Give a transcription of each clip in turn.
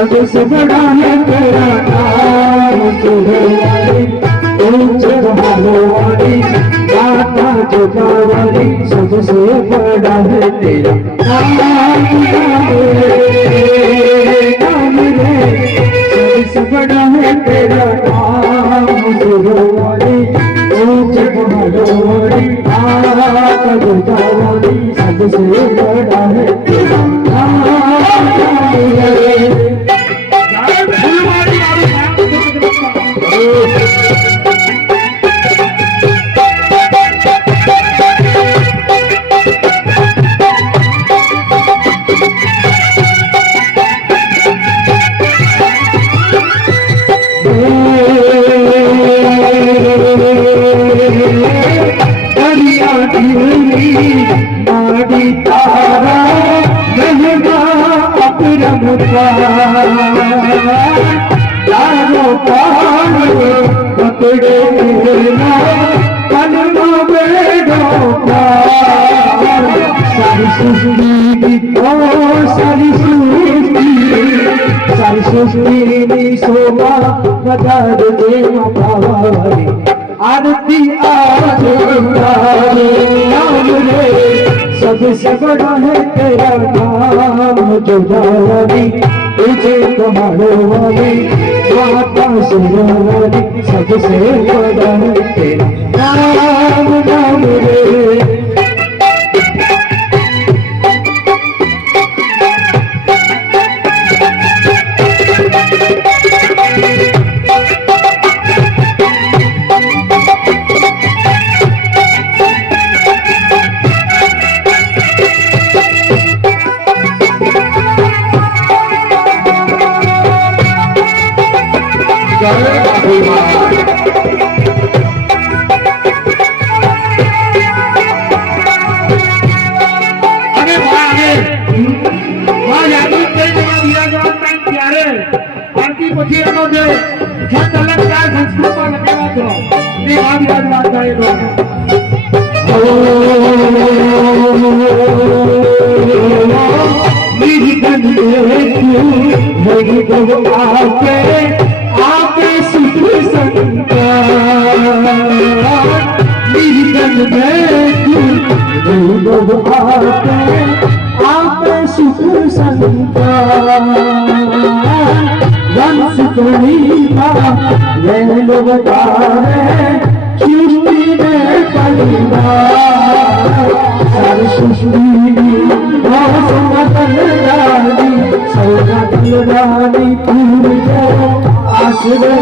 सबसे बड़ा है तेरा नाम सुरवाली ऊंच वाली माता जुगावाली सबसे बड़ा है तेरा नाम रे सबसे बड़ा है तेरा नाम सुरवाली ऊंच वाली माता जुगावाली सबसे बड़ा है तेरा नाम पकड़े ना कलमा बेड़ों का सारी सृष्टि सारी सृष्टि शोभा बदल दे मावाली आरती आज नाम रे सबसे बड़ा है तेरा नाम जुगावाली तुझे कमाने वाली माता सुरवाली सबसे बड़ा है तेरा नाम नाम रे आके सुख संता वंश करीबा लोग सृष्टि में परिवार सारी सृष्टि सौगतन रानी पूजा आश्रय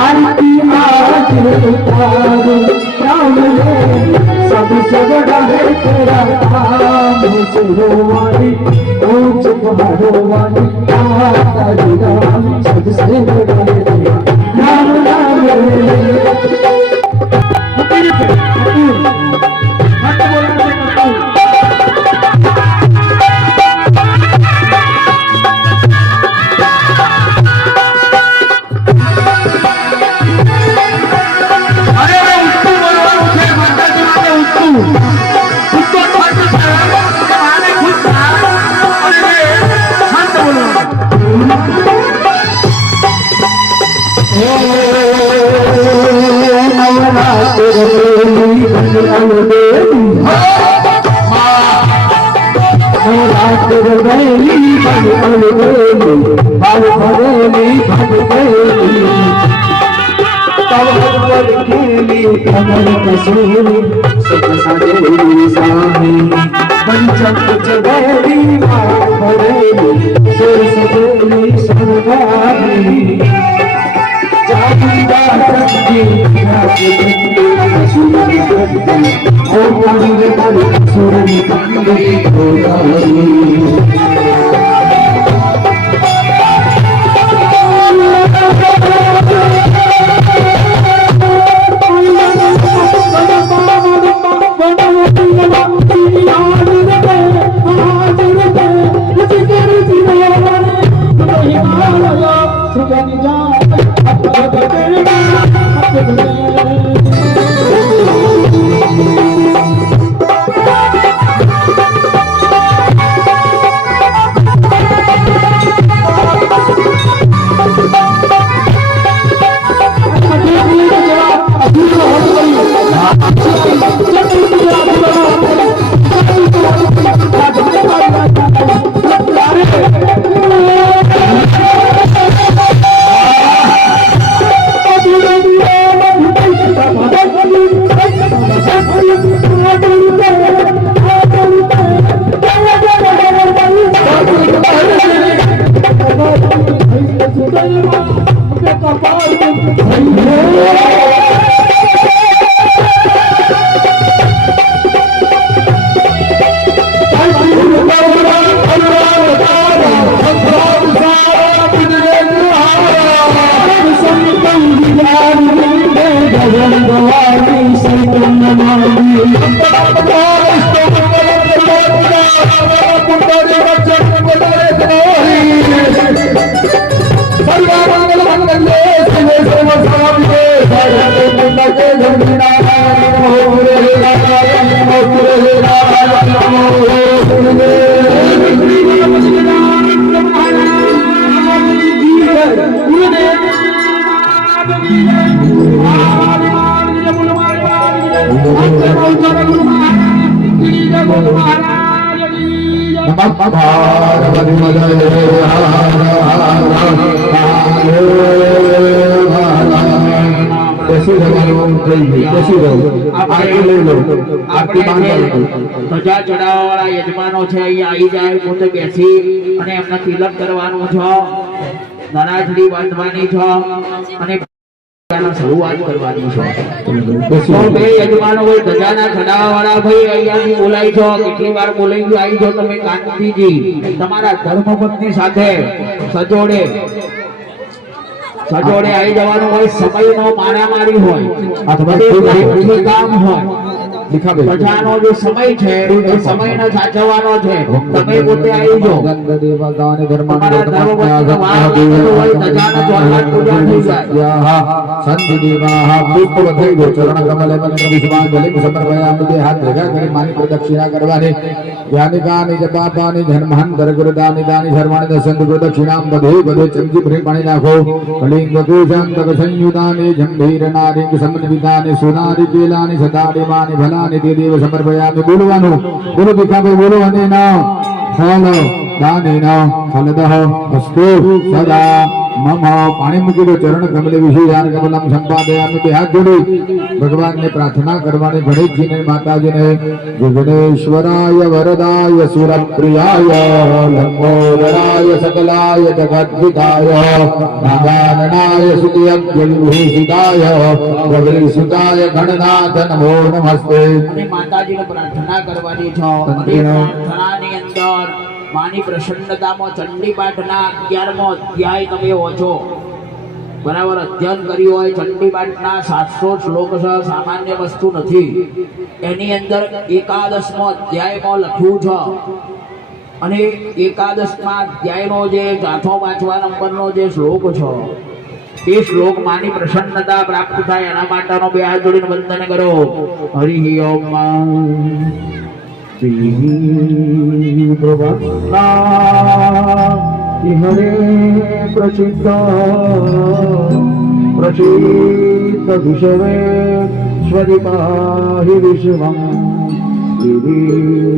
आरती आज उतारो राम रे सबसे बड़ा है तेरा नाम सुरवाली ऊंच वाली माता जुगावाली सबसे बड़ा है तेरा नाम नाम रे ધજા ચડાવવાળા યજમાનો છે અહીંયા આવી જાય પોતે બેસી અને એમને તિલક કરવાનું છે, નરાજડી બાંધવાની છે અને શરૂઆત કરવાની છે. બે યજમાનો હોય ધજાના ચડાવવાળા ભાઈ અહીંયાથી બોલાય છો, કેટલી વાર બોલાઈ ગયું આવી જો તમે કાંતિજી તમારા ધર્મપત્ની સાથે સજોડે આવી જવાનું હોય. સમયનો મારામારી હોય, કામ હોય, પ્રજાનો જે સમય છે એ સમયને સાચવવાનો છે. તમે પોતે આવી જો પ્રદક્ષિણા કરવાની. યાનિકાની જપાપાની ધર્મહંતર ગુરુદાની દાની ધર્માણી દર્શન પ્રદક્ષિણામ બધે બધે ચમચી ભરી પાણી નાખો. કલિંગ કુશંતક સંયુતાની જંભીર નારિંગ સમન્વિતાની સુનારી કેલાની સદાડીમાની ભલાની તે દેવ સમર્પયામિ. બોલવાનું બોલો ભીખાભાઈ બોલો. અને ના ફલ દાનેન ફલદઃ અસ્તુ સદા મમ. પાણી મૂકી દો ચરણ કમલે વિષયાન કમલમ સંપાદયામિ. બે હાથ જોડી ભગવાનને પ્રાર્થના કરવાની. ગણેશજીને માતાજીને વિઘ્નેશ્વરાય વરદાય સુરપ્રિયાય લંબોદરાય સકલાય જગદ્વિતાય નાગાનનાય સુતયજ્ઞવિભૂષિતાય ગૌરીસુતાય ગણનાથ નમો નમસ્તે. માતાજીને પ્રાર્થના કરવાની છે. પ્રાર્થનાની અંદર માની પ્રસન્નતામાં ચંડી પાઠના 11મો અધ્યાય તમે વાંચો, બરાબર અધ્યયન કર્યું હોય. ચંડી પાઠના 700 શ્લોક છે, સામાન્ય વસ્તુ નથી. એની અંદર 11મો અધ્યાયમાં લખ્યું છે અને 11મા અધ્યાયનો જે 4-5 નંબરનો જે શ્લોક છે એ શ્લોક માની પ્રસન્નતા પ્રાપ્ત થાય એના માટેનો બે હાથ જોડીને વંદન કરો. હરિ ઓમ હરે પ્રસિદ્ધ વિષવે સ્વરિપાહિ વિશ્વમ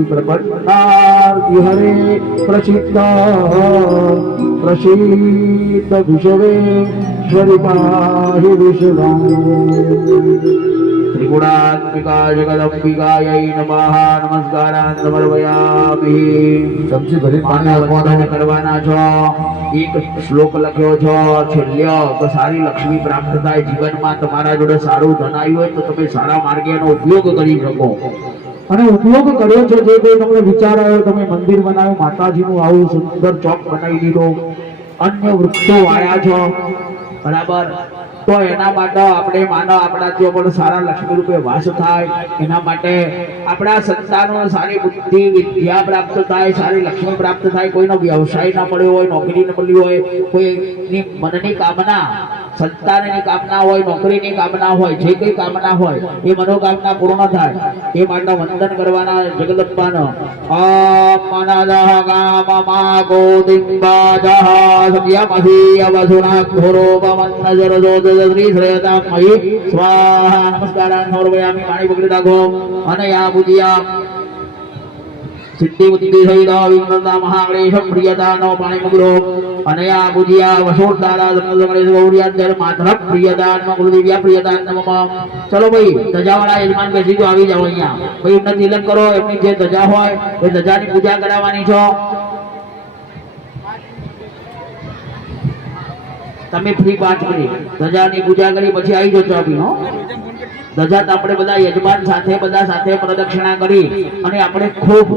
પ્રપન્નાર્તિ હરે પ્રસિદ્ધ વિષવે સ્વરિપાહિ વિશ્વમ. ત્રિગુણાત્મિકા જગદંબિકાयै નમઃ. નમસ્કારાન સમર્પયામિ. સબજી ભરી પાણી કરવાના છો. એક શ્લોક લખ્યો છો છેલ્લો તો સારી લક્ષ્મી પ્રાપ્ત થાય જીવનમાં. તમારા જોડે સારું ધન આવ્યું હોય તો તમે સારા માર્ગે એનો ઉપયોગ કરી શકો. અને ઉપયોગ કર્યો છે જે કોઈ તમને વિચાર આવ્યો, તમે મંદિર બનાવ્યું, માતાજીનું આવું સુંદર ચોક બનાવી દીધો, અન્ય વૃક્ષો વાયા છો, બરાબર, તો એના માટે આપણે માનવ આપણા ત્યાં પણ સારા લક્ષ્મી રૂપે વાસ થાય. એના માટે આપણા સંતાનો સારી બુદ્ધિ વિદ્યા પ્રાપ્ત થાય, સારી લક્ષ્મી પ્રાપ્ત થાય. કોઈનો વ્યવસાય ના મળ્યો હોય, નોકરી ન મળી હોય, કોઈની મનની કામના, સંતાનની કામના હોય, નોકરીની કામના હોય, જે કઈ કામના હોય એ મનોકામના પૂર્ણ થાય એ માટે વંદન કરવાના જગદંબાનો. પાણી પકડી રાખો અને આ બુધિયા સિદ્ધિ બુદ્ધિ સહિત વિઘ્નતા મહાગણેશ પ્રિયતાનો પાણી પકડો અને આ બુધિયા વસોદારા ગણેશ ગૌરિયા માત્ર પ્રિયદાન ગુરુદેવ્યા પ્રિયદાન નમઃ. ચલો ભાઈ ધજાવાળા યજમાન બેસી તો આવી જાઓ અહીંયા. ભાઈ એમને તિલક કરો, એમની જે ધજા હોય એ ધજાની પૂજા કરાવવાની છો. તમે ફ્રી 5 મિનિટ ધજાની પૂજા કરી પછી આવી જજો આપીનો ધજા તો આપણે બધા યજમાન સાથે પ્રદક્ષિણા કરી અને આપણે ખૂબ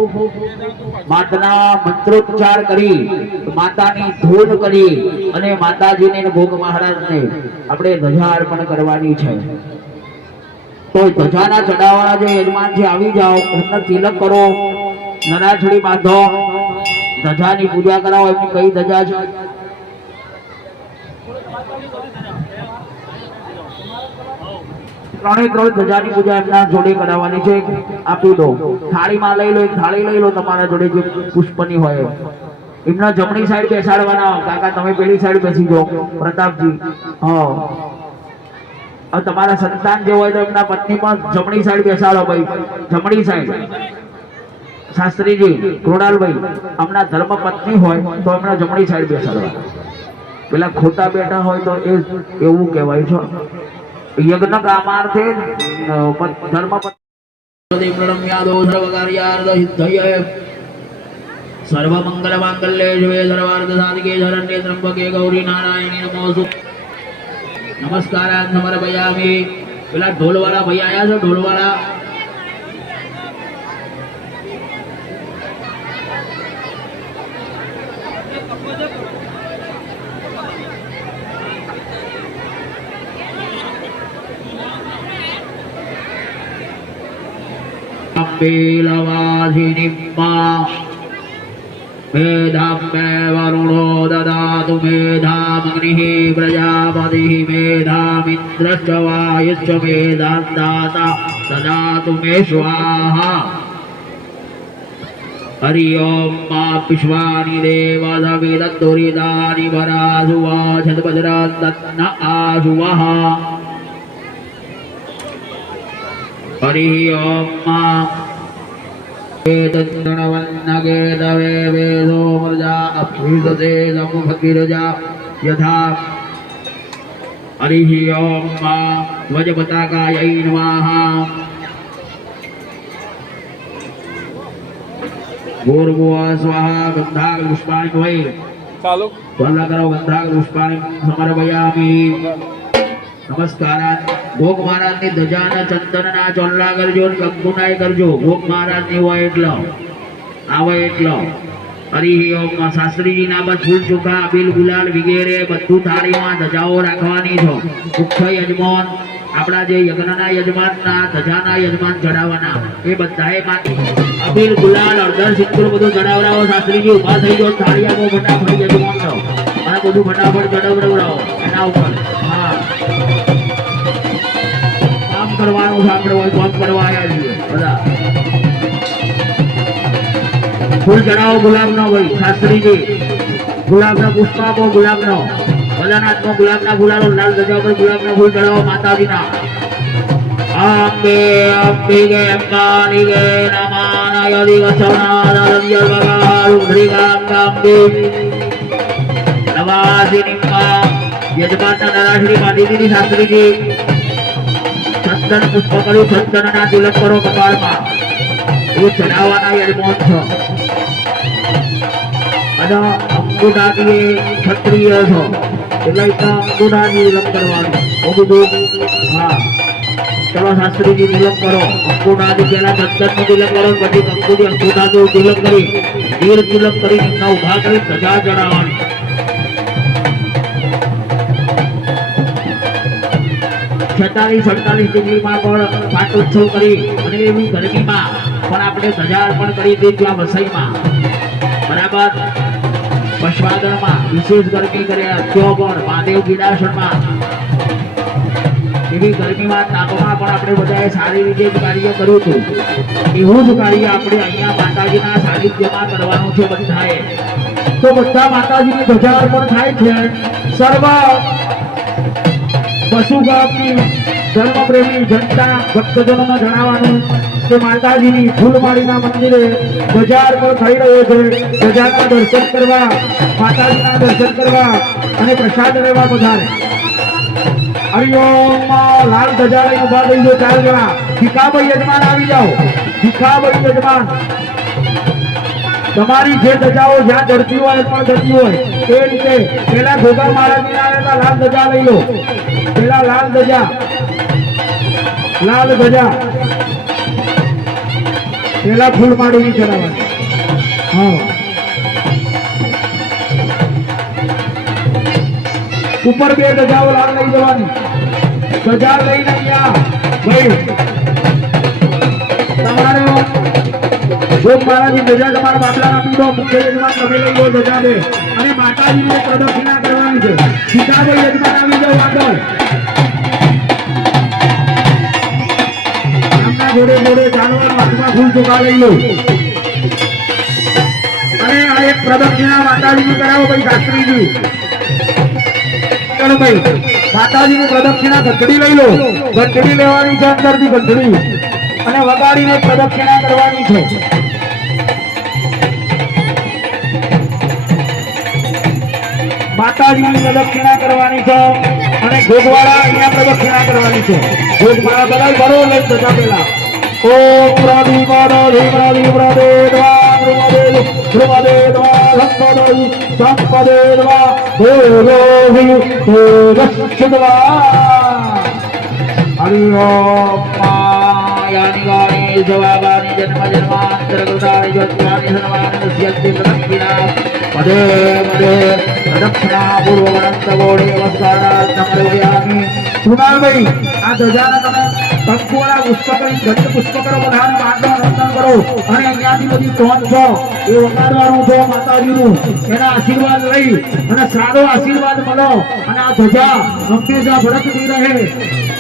માતાના મંત્રોચ્ચાર કરી માતાની ધૂન કરી અને માતાજીને અને ભોગ મહારાજને આપણે ધજા અર્પણ કરવાની છે. તો ધજાના ચડાવવાના જે યજમાન છે આવી જાઓ, એમને તિલક કરો, નરાછડી બાંધો, ધજાની પૂજા કરાવો. એમની કઈ ધજા છે? ત્રણ ધજાની પૂજા એમના જોડે કરાવવાની છે. આપી દો, થાળીમાં લઈ લો, એક થાળી લઈ લો તમારા જોડે જે પુષ્પની હોય. એમના જમણી સાઈડ બેસાડવાના. કાકા તમે પેલી સાઈડ બેસી જાઓ, પ્રતાપજી. હા, તમારા સંતાન જે હોય તો એમના પત્ની પણ જમણી સાઈડ બેસાડો ભાઈ, જમણી સાઈડ. શાસ્ત્રીજી કૃણાલભાઈ આમના ધર્મ પત્ની હોય તો એમના જમણી સાઈડ બેસાડવા. પેલા ખોટા બેઠા હોય તો એ એવું કહેવાય છે યજ્ઞ કામાર્થે ધર્મ સર્વ મંગલ માંગલ્ય શિવે સર્વાર્થ સાધિકે શરણ્યે ત્રંબકે ગૌરી નારાયણી નમોસ્તુ. નમસ્કાર સમર્પયામિ. પેલા ઢોલવાળા ભાઈ આયા છે, ઢોલવાળા. Ambelavasinimma Medhamme Varuno Dadatu Medhamagnihi Prajapatihi Medhamindrascha Vayascha Medhandata Dadatu Me Swaha. Hari Om Ma Pishwani Deva Savidatturidani Varasuva Chadbajrantatna Asuvaha. Hari Om Ma Vedandranavannage Dave Vedo Marja Aprisate Samubhagiraja Yatha. Hari Om Ma Vajapataka Namaha. Gurvua Swaha Gandhak Pushpani Vai. ચાલો ભલા કરો. ગંધાક પુષ્પાણી સમર્પયામિ. નમસ્કાર. ભોગ મહારાજની ધજાના ચંદનના ચોલ્લા કરજો, કંકુનાય કરજો. ભોગ મહારાજની હોય એટલો આવે એટલો. હરિ ઓમ. શાસ્ત્રીજીના બસ ફૂલ ચોખા અબીલ ગુલાલ વગેરે બધું થાળીમાં ધજાઓ રાખવાની છે. મુખ્ય યજમાન આપણા જે યજ્ઞના યજમાનના ધજાના યજમાન ચડાવવાના એ બધાએ અબીલ ગુલાલ અડધર સિક્કુર બધું ચડાવડાવો. શાસ્ત્રીજી ઉભા થઈ જાઓ, થાળી આપો ફટાફટ યજમાન નો અને બધું ફટાફટ ચડાવડાવો એના ઉપર. હા, કામ કરવાનું છે આપણે, હોય કામ કરવા આવ્યા છીએ બધા. ફૂલ ચડાવો ગુલાબનો ભાઈ. શાસ્ત્રીજી ગુલાબનો પુષ્પ આપો, ગુલાબનો બધાના હાથમાં ગુલાબના ફૂલાલો. લાલ ધજા પર ગુલાબના ફૂલ ચડાવો માતાજીના. અંબે અંબિકે અંબાનિકે નમાનાય દિગસવનાદરંજલવગારુદ્રિગાંગાંબે નવાસિનિમ્મા. યજમાનના નરાશરી બાંધી દીધી. શાસ્ત્રીજી ચંદન પુષ્પ કર્યું, ચંદનના તિલક કરો કપાળમાં. એ ચડાવવાના યજમાન છો. અને અંગુઠાથી ક્ષત્રિય છો એટલે અંગુઠાથી તિલક કરવાનું. બધું હા, ચલો શાસ્ત્રીજી તિલક કરો. અંગુઠાથી પહેલા ચંદનનું તિલક કરો, પછી અંગુઠાથી તિલક કરી તીર તિલક કરી એમના ઉભા કરી ધજા ચડાવવાની. 46-48 ડિગ્રીમાં પણ પાટોત્સવ કરી અને એવી ગરમીમાં પણ આપણે ધજા અર્પણ કરી દીધી આ વસઈમાં. બરાબર. પશ્વાદળમાં વિશેષ ગરમી કરે, અત્યો પણ મહાદેવ ગીડાસણમાં એવી ગરમીમાં તાપમાં પણ આપણે બધાએ સારી રીતે જ કાર્ય કર્યું હતું. એવું જ કાર્ય આપણે અહીંયા માતાજીના સાનિધ્યમાં કરવાનું છે બધાએ. તો બધા માતાજીની ધજા અર્પણ થાય છે. સર્વ પશુગામની ધર્મપ્રેમી જનતા ભક્તજનોને જણાવવાનું કે માતાજીની ફૂલમાળીના મંદિરે બજાર પર થઈ રહ્યો છે. બજારના દર્શન કરવા, માતાજીના દર્શન કરવા અને પ્રસાદ લેવા પધારે. હરિઓમ. લાલ ધજા લઈને ઉભા થઈ ગયો 4 જણા. ભીખાભાઈ યજમાન આવી જાઓ. ભીખાભાઈ યજમાન તમારી જે ધજાઓ જ્યાં ચડતી હોય પણ જતી હોય એ રીતે પેલા ઘોઘા મહારાજની આવ્યા લાલ ધજા લઈ લો. પેલા લાલ ધજા પેલા ફૂલ માડી ચડાવવાની. હા, ઉપર બે ધજાઓ લાલ લઈ જવાની. ધજા લઈને અહીંયા ભાઈ તમારે જો મહારાજની ધજા તમારા બાપલાને આપી દો. મુખ્ય યજમાન તમે લઈ લો ધજા દે અને માતાજીને પ્રદક્ષિણા કરવાની છે. સીધા ભાઈ યજમાન આવી જાઓ આગળ. આમના જોડે જોડે જાનવર હાથમાં ફૂલ ચોખા લઈ લો અને આ એક પ્રદક્ષિણા માતાજીની કરાવો ભાઈ શાસ્ત્રીજી. ચલો ભાઈ માતાજીની પ્રદક્ષિણા ઘંટડી લઈ લો. ઘંટડી લેવાની છે અંદરથી ઘંટડી અને વગાડીને પ્રદક્ષિણા કરવાની છે. માતાજીની પ્રદક્ષિણા કરવાની છે અને ભોગવાળા અહીંયા પ્રદક્ષિણા કરવાની છે. ભોગવાળા બધા ભરો લઈ જતા પેલા ઓમ પ્રાદિમાનો ધીમરાદિમરા દેવા ધ્રુમદેવ ધ્રુમદેવા સંપદૈ સંપદેવા દેવોહિ દેવશ્ચિદવા હરિ ઓમ યાની વાણી જવાબાની જન્મ જન્માંતર કૃતાની જ્યોતિની સર્વાનંદ સ્યંતિ પ્રદક્ષિણા પદે પદે પ્રદક્ષિણા પૂર્વવનંત ગોળી નમસ્કારાત નમસ્કારામી. કૃણાલભાઈ આ ધજાના તમે કંકુવાળા પુષ્પ કરી ગંધ પુષ્પ કરો બધાને માંડો નંદન કરો અને અહીંયાથી બધી ટોન છો એ વગાડવાનું છો માતાજીનું. એના આશીર્વાદ લઈ અને સારો આશીર્વાદ મળો અને આ ધજા હંમેશા ભડકતી રહે.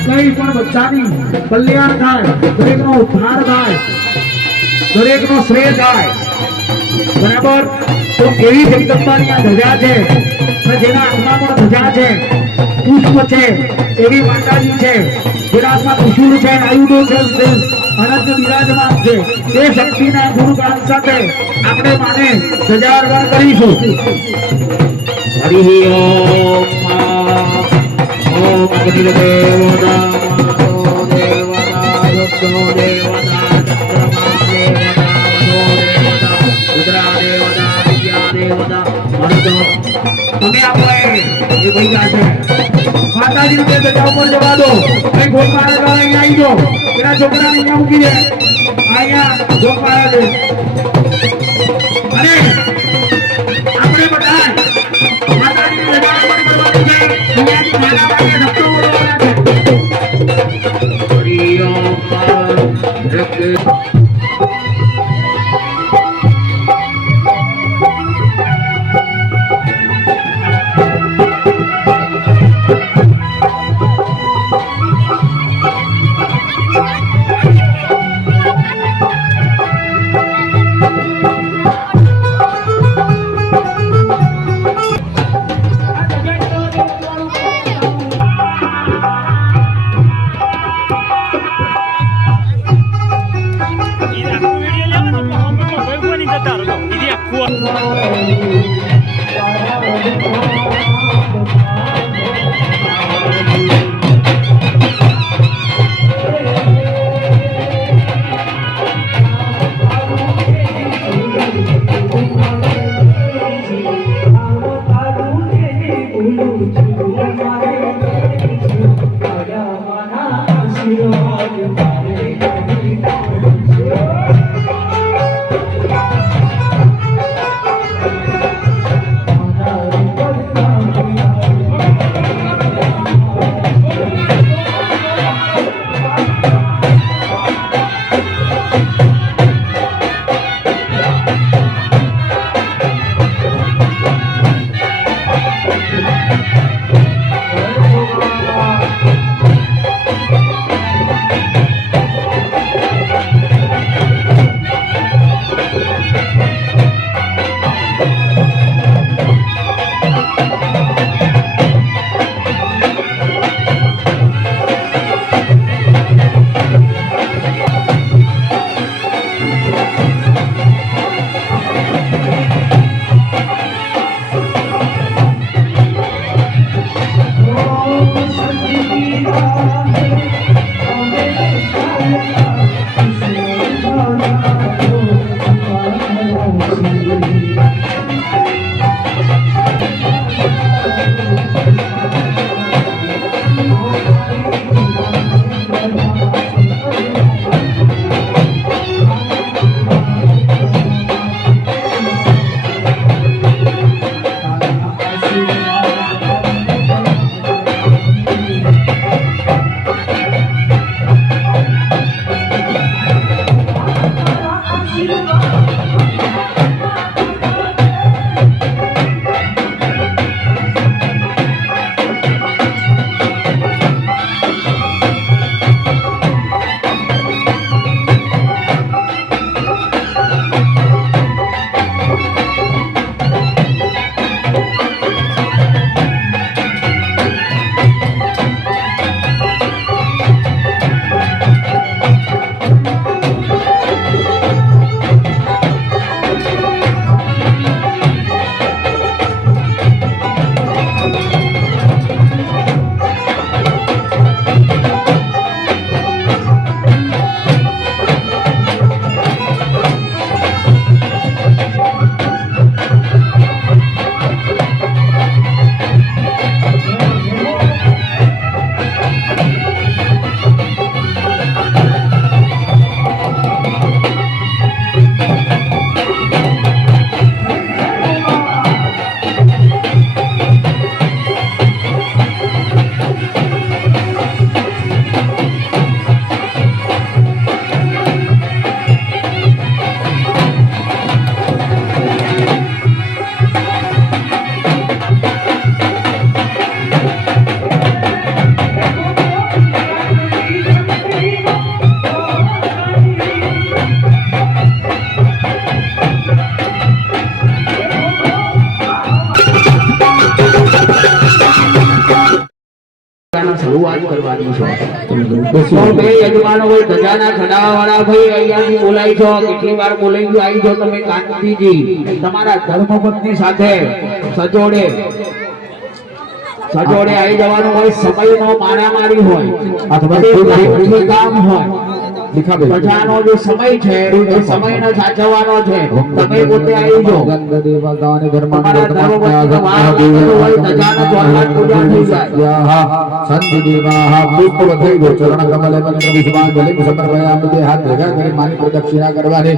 કઈ પણ બધાની કલ્યાણ થાય, દરેકનો ઉદ્ધાર થાય, દરેકનો શ્રેય થાય. બરાબર? તો એવી જગદંબાની આ ધજા છે અને જેના હાથમાં પણ ધજા છે, પુષ્પ છે, એવી માતાજી છે. જેના હાથમાં ત્રિશૂળ છે, આયુધો છે, અનંત બિરાજમાન છે. તે શક્તિના ગુણગાન સાથે આપણે માને ધજા અર્પણ કરીશું. હરિ ઓમ ઓમ અગ્નિદેવ નમો દેવતા રુદ્રો દેવતા ચંદ્રમા દેવતા વનો દેવતા રુદ્રા દેવતા વિદ્યા દેવતા મરુતો. તમે આપણે એ ભૈયા છે માતાજી ને ધજા ઉપર જવા દો. કઈ ગોળ મહારાજ અહીંયા આવી દો. પેલા છોકરાને અહીંયા મૂકી દે. અહીંયા ગોળ મહારાજ અને આપણે બધા માતાજી ને ધજા ઉપર કરવાની છે. અહીંયાથી મારા પાસે ધક્કો બોલવાના છે. હરિ ઓમ Thank you. શરૂઆત કરવાની છે તો બે યજમાનો હોય ધજાના ચડાવવાળા ભાઈ અહીંયાથી બોલાય છો કેટલી વાર બોલાઈ ગયું આવી જો તમે કાંતિજી તમારા ધર્મપત્ની સાથે સજોડે આવી જવાનું હોય સમયનો મારામારી હોય કામ હોય પ્રજાનો જે સમય છે એ સમયનો સાચવવાનો છે તમે પોતે આવી જો તમારા ધર્મપત્ની વાર હોય ધજાના ચોથા પૂજા થઈ જાય સંત દેવાહ પુષ્પ થઈ ગયો ચરણ કમલે મંત્ર વિશ્વાંજલિ સમર્પયામિ તે હાથ ભેગા કરી માની પ્રદક્ષિણા કરવાની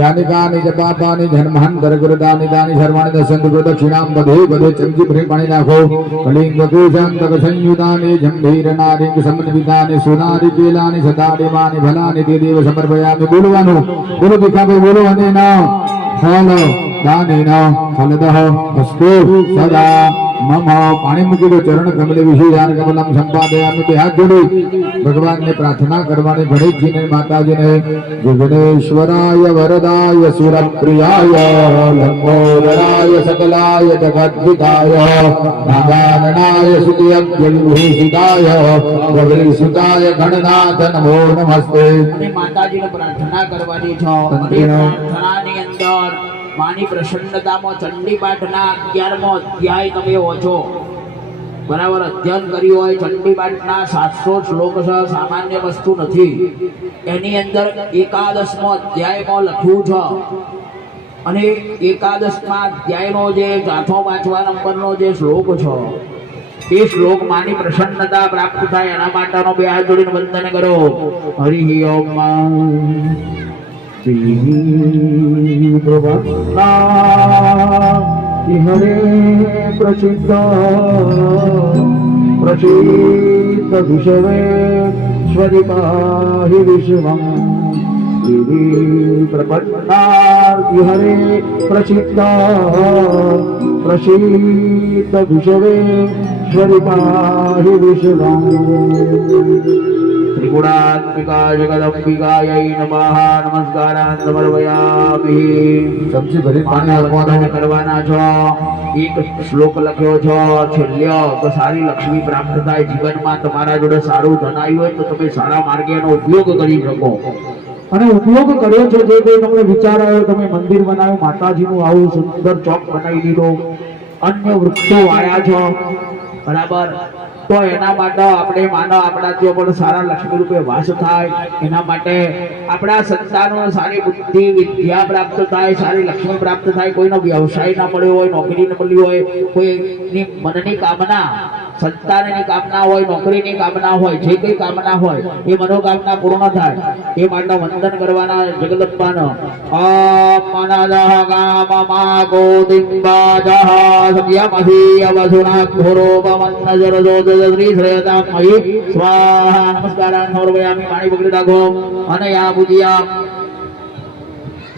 યાનિકાની જપાપાની ધર્માંતર ગુરુદાની દાની ધર્માણી દસંત પ્રદક્ષિણામ બધે બધે ચમચી ભરી પાણી નાખો કલિંગ કુશંતક સંયુતાની જંભીર નારી સમન્વિતાની સુનારી કેલાની સદાડી માની ભલાની તે દેવ સમર્પયામિ બોલવાનું બોલો દીખાભાઈ બોલો અને ના ફલ દાનેન ફલદઃ અસ્તુ સદા મમ પાણી મૂકી દો ચરણ કમલે વિશેષાન કમલમ સંપાદયામિ બે હાથ જોડી ભગવાનને પ્રાર્થના કરવાની ગણેશજીને માતાજીને વિઘ્નેશ્વરાય વરદાય સુરપ્રિયાય લંબોદરાય સકલાય જગદ્વિતાય નાગાનનાય સુતિયજ્ઞવિભૂષિતાય ગૌરીસુતાય ગણનાથ નમો નમસ્તે. માતાજીને પ્રાર્થના કરવાની છે પ્રાર્થનાની અંદર માની પ્રસન્નતામાં ચંડી પાઠના 11મો અધ્યાય તમે વાંચો બરાબર અધ્યયન કર્યું હોય ચંડી પાઠના 700 શ્લોક છે સામાન્ય વસ્તુ નથી એની અંદર 11મો અધ્યાયમાં લખ્યું છે અને 11મા અધ્યાયનો જે 4-5 નંબરનો જે શ્લોક છે એ શ્લોક માની પ્રસન્નતા પ્રાપ્ત થાય એના માટેનો બે હાથ જોડીને વંદન કરો. હરિ ઓમ પ્રભન્ના હરે પ્રસિદ્ધ વિષવે સ્વરિપાહિ વિશ્વમ પ્રપન્ના હરે પ્રસિદ્ધ વિષવે સ્વરિપાહિ વિશ્વમ. ત્રિગુણાત્મિકા જગદંબિકાयै નમઃ નમસ્કારાન સમર્પયામિ. સમજી ભરી પાણી નાખવાના કરવાના છો. એક શ્લોક લખ્યો છો છેલ્લે તો સારી લક્ષ્મી પ્રાપ્ત થાય જીવનમાં તમારા જોડે સારું ધન આવ્યું હોય તો તમે સારા માર્ગે એનો ઉપયોગ કરી શકો અને ઉપયોગ કર્યો છે જે કોઈ તમને વિચાર આવ્યો તમે મંદિર બનાવ્યું માતાજીનું આવું સુંદર ચોક બનાવી દીધો અન્ય વૃક્ષો વાયા છો બરાબર તો એના માટે આપણે માનવ આપણા જો પણ સારા લક્ષ્મી રૂપે વાસ થાય એના માટે આપણા સંતાનો સારી બુદ્ધિ વિદ્યા પ્રાપ્ત થાય સારી લક્ષ્મી પ્રાપ્ત થાય કોઈનો વ્યવસાય ના મળ્યો હોય નોકરી ન મળી હોય કોઈની મનની કામના સંતાનની કામના હોય નોકરીની કામના હોય જે કઈ કામના હોય એ મનોકામના પૂર્ણ થાય એ માટે વંદન કરવાના જગદંબાનો. અમનદઃ ગામમા ગોદિંબાજઃ સમ્યમહી અવસુના ઘોરોપમન્નજરજોદ શ્રી શ્રેયતામયી સ્વાહા. નમસ્કારાન સમર્પયામિ. પાણી પકડી રાખો અને યા પૂજ્યા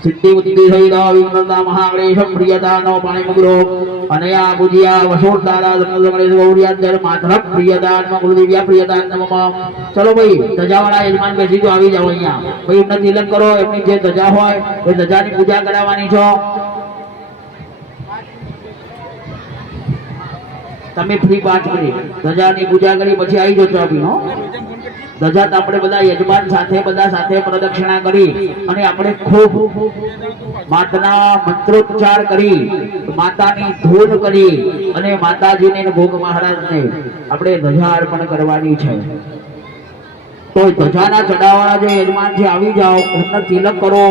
સિદ્ધિ બુદ્ધિ સહિતા વિઘ્નતા મહાગણેશ પ્રિયતાનો પાણી પકડો અને યા પૂજ્યા વસોદારા ગણેશ ગૌરિયાધર માત્ર પ્રિયતાન ગુરુદેવ્યા પ્રિયતાન નમઃ. ચલો ભાઈ ધજાવાળા યજમાન બેસી તો આવી જાઓ અહીંયા ભાઈ એમને તિલક કરો એમની જે ધજા હોય એ ધજાની પૂજા કરાવવાની છો. તમે ફ્રી 5 મિનિટ ધજાની પૂજા કરી પછી આવી જજો આપી. ધજા આપણે બધા યજમાન સાથે બધા સાથે પ્રદક્ષિણા કરી અને આપણે ખૂબ માતાના મંત્રોચ્ચાર કરી માતાની ધૂન કરી અને માતાજીને ભોગ મહારાજને આપણે ધજા અર્પણ કરવાની છે. તો ધજાના ચડાવવાળા જે યજમાન છે આવી જાઓ, એમને તિલક કરો,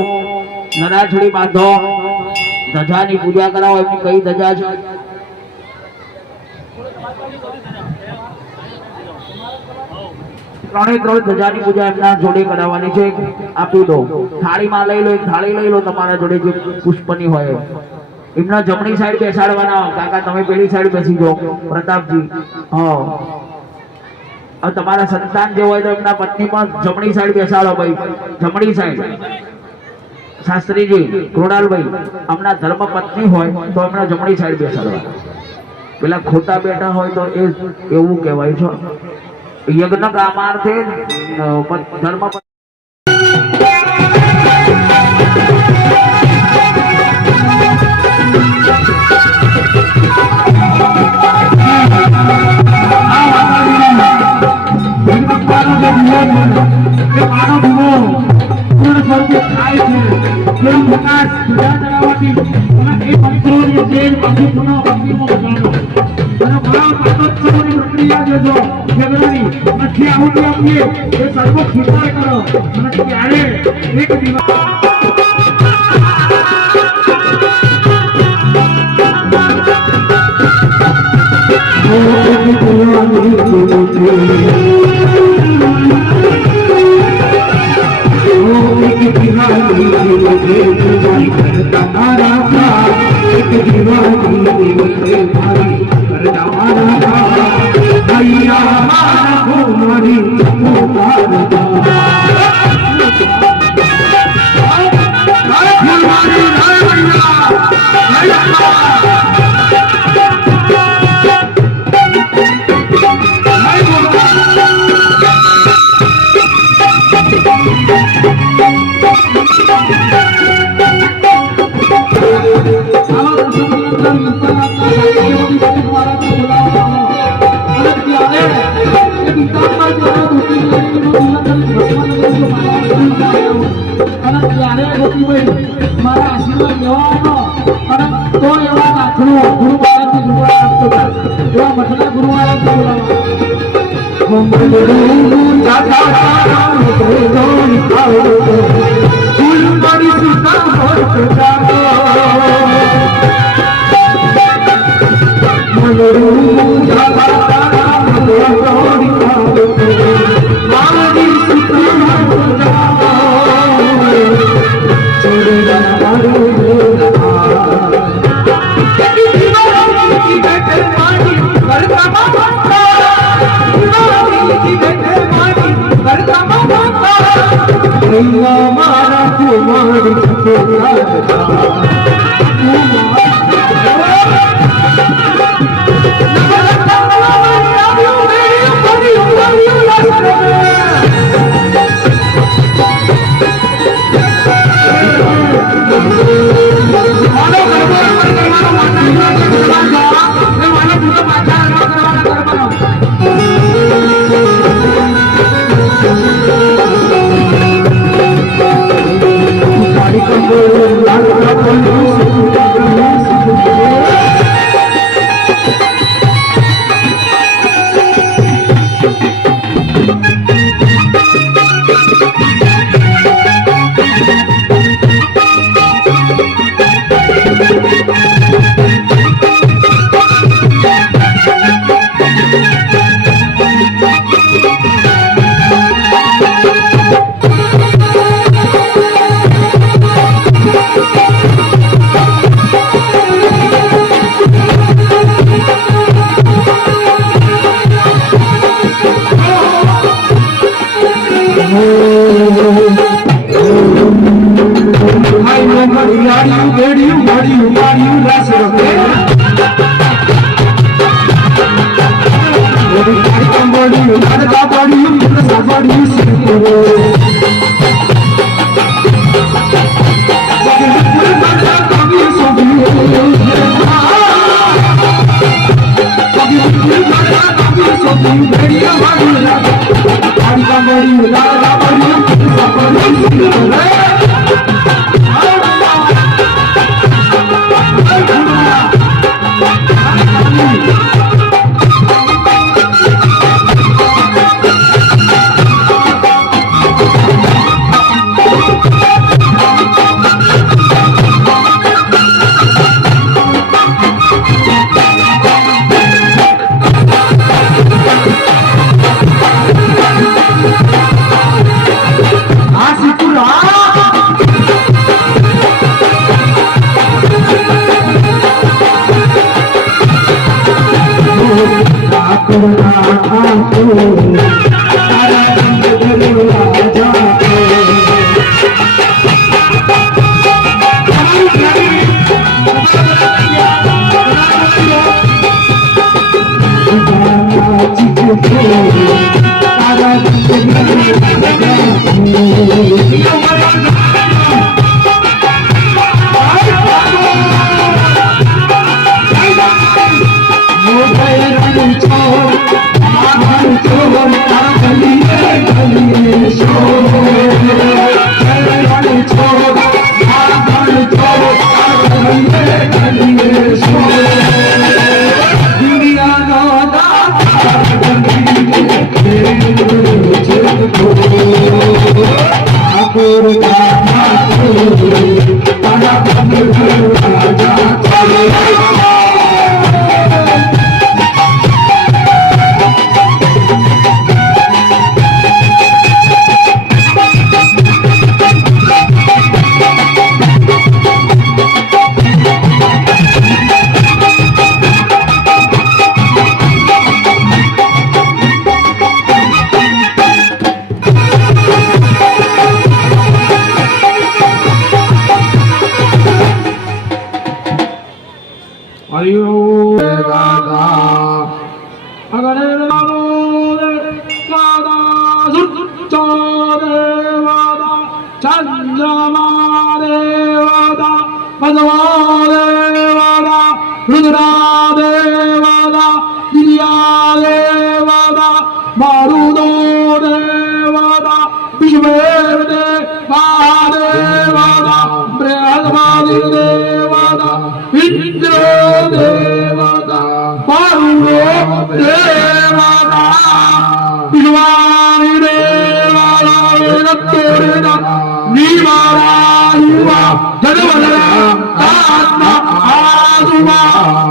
નરાછડી બાંધો, ધજાની પૂજા કરાવો. એમની કઈ ધજા છે? ત્રણે ત્રણ ધજાની પૂજા એમના જોડે કરાવવાની છે. આપી દો, થાળીમાં લઈ લો, એક થાળી લઈ લો તમારા જોડે જે પુષ્પની હોય. એમના જમણી સાઈડ બેસાડવાના. કાકા તમે પેલી સાઈડ બેસી જાઓ. પ્રતાપજી, હા, તમારા સંતાન જે હોય તો એમના પત્ની પણ જમણી સાઈડ બેસાડો ભાઈ, જમણી સાઈડ. શાસ્ત્રીજી, કૃણાલભાઈ, આમના ધર્મ પત્ની હોય તો એમના જમણી સાઈડ બેસાડવા. પેલા ખોટા બેઠા હોય તો એ એવું કહેવાય છે યજ્ઞ કામાર્થે ધર્મ મારા આશીર્વાદ લેવાનો અને તો એવા નાથનો ગુરુ મહારાજ એવા મઠના ગુરુ મહારાજ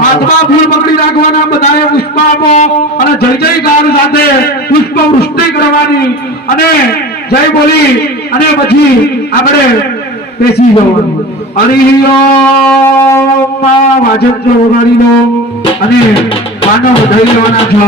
હાથમાં ફૂલ પકડી રાખવાના, બધાએ પુષ્પ આપો અને જય જયકાર સાથે પુષ્પ વૃષ્ટિ કરવાની અને જય બોલી અને પછી આપણે બેસી જવાનું. હરિ ઓમ વાજંત્ર વગાડી દો અને પાનો વધારી લેવાના છો.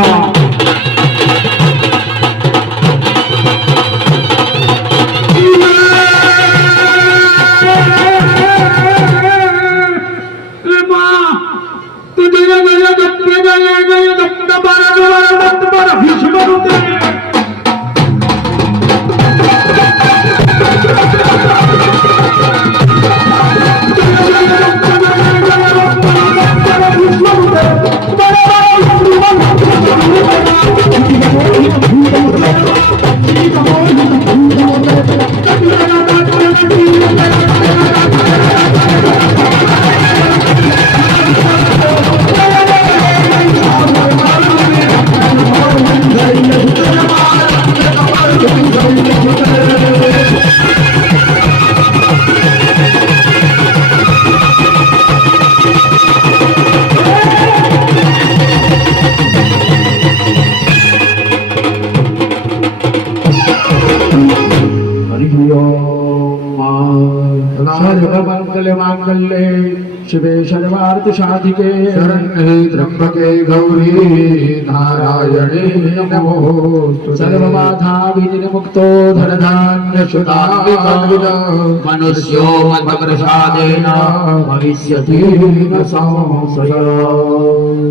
मांगल्ये शिवे सर्वार्थ साधिके शरण्ये त्र्यंबके गौरी नारायणे नमोस्तुते. सर्वबाधा विनिर्मुक्तो धनधान्य सुतान्वित मनुष्यो मत्प्रसादेन भविष्यति न संशय.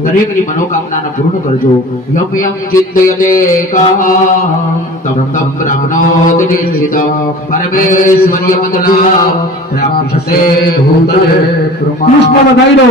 દરેકની મનોકામનાને પૂર્ણ કરજો. યમ યમ ચિંતયતે કામં તમ તમ પ્રાપ્નોતિ નિશ્ચિતં. પરમેશ્વર્ય મતલા પ્રાપ્યતે ભૂતલે. પુષ્પ વધાઈ દો.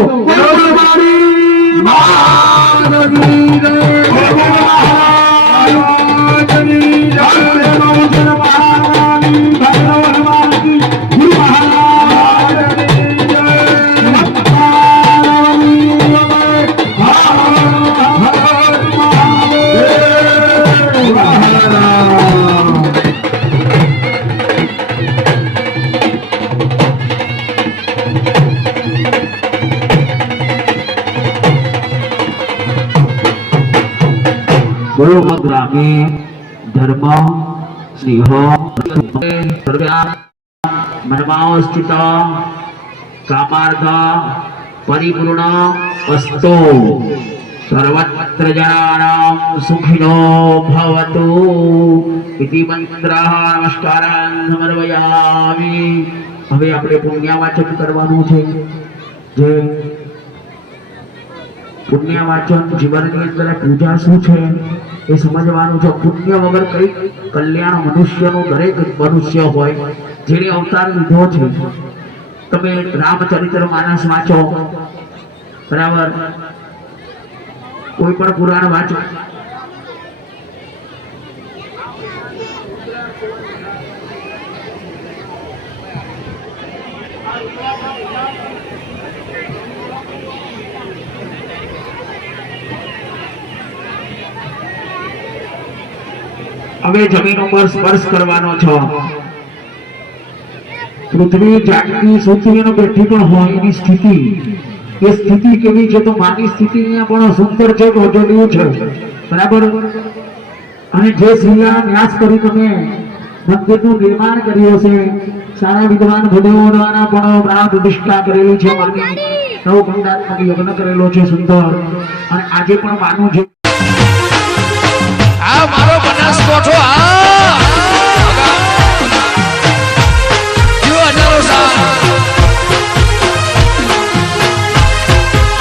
બોલો ગ્રામે ધર્મ સ્નેહ મનમાં સ્થિત કામાર્થ પરિપૂર્ણ અસ્તુ સર્વત્ર જનાનામ સુખિનો ભવતુ ઇતિ મંત્રઃ નમસ્કારાન સમર્પયામિ. હવે આપણે પુણ્યવાચન કરવાનું છે. જે પુણ્યવાચન જીવનની અંદર પૂજા શું છે એ સમજવાનું છે. પુણ્ય વગર કઈ કલ્યાણ મનુષ્યનું દરેક મનુષ્ય હોય જેને અવતાર લીધો છે. તમે રામચરિત્ર માનસ વાંચો, બરાબર, કોઈ પણ પુરાણ વાંચો, હવે જમીન ઉપર સ્પર્શ કરવાનો છો. પૃથ્વી જાગતી સૂતી અને બેઠી પણ હોય એની સ્થિતિ, એ સ્થિતિ કેવી છે તો માની સ્થિતિ અહીંયા પણ સુંદર છે, ગોઠવેલું છે, બરાબર. અને જે શિલાન્યાસ કરી તમે મંદિરનું નિર્માણ કર્યું છે, સારા વિદ્વાન ભૂદેવો દ્વારા પણ પ્રાણ પ્રતિષ્ઠા કરેલી છે, માની નવગંગાત્મક યજ્ઞ કરેલો છે સુંદર. અને આજે પણ માનું છે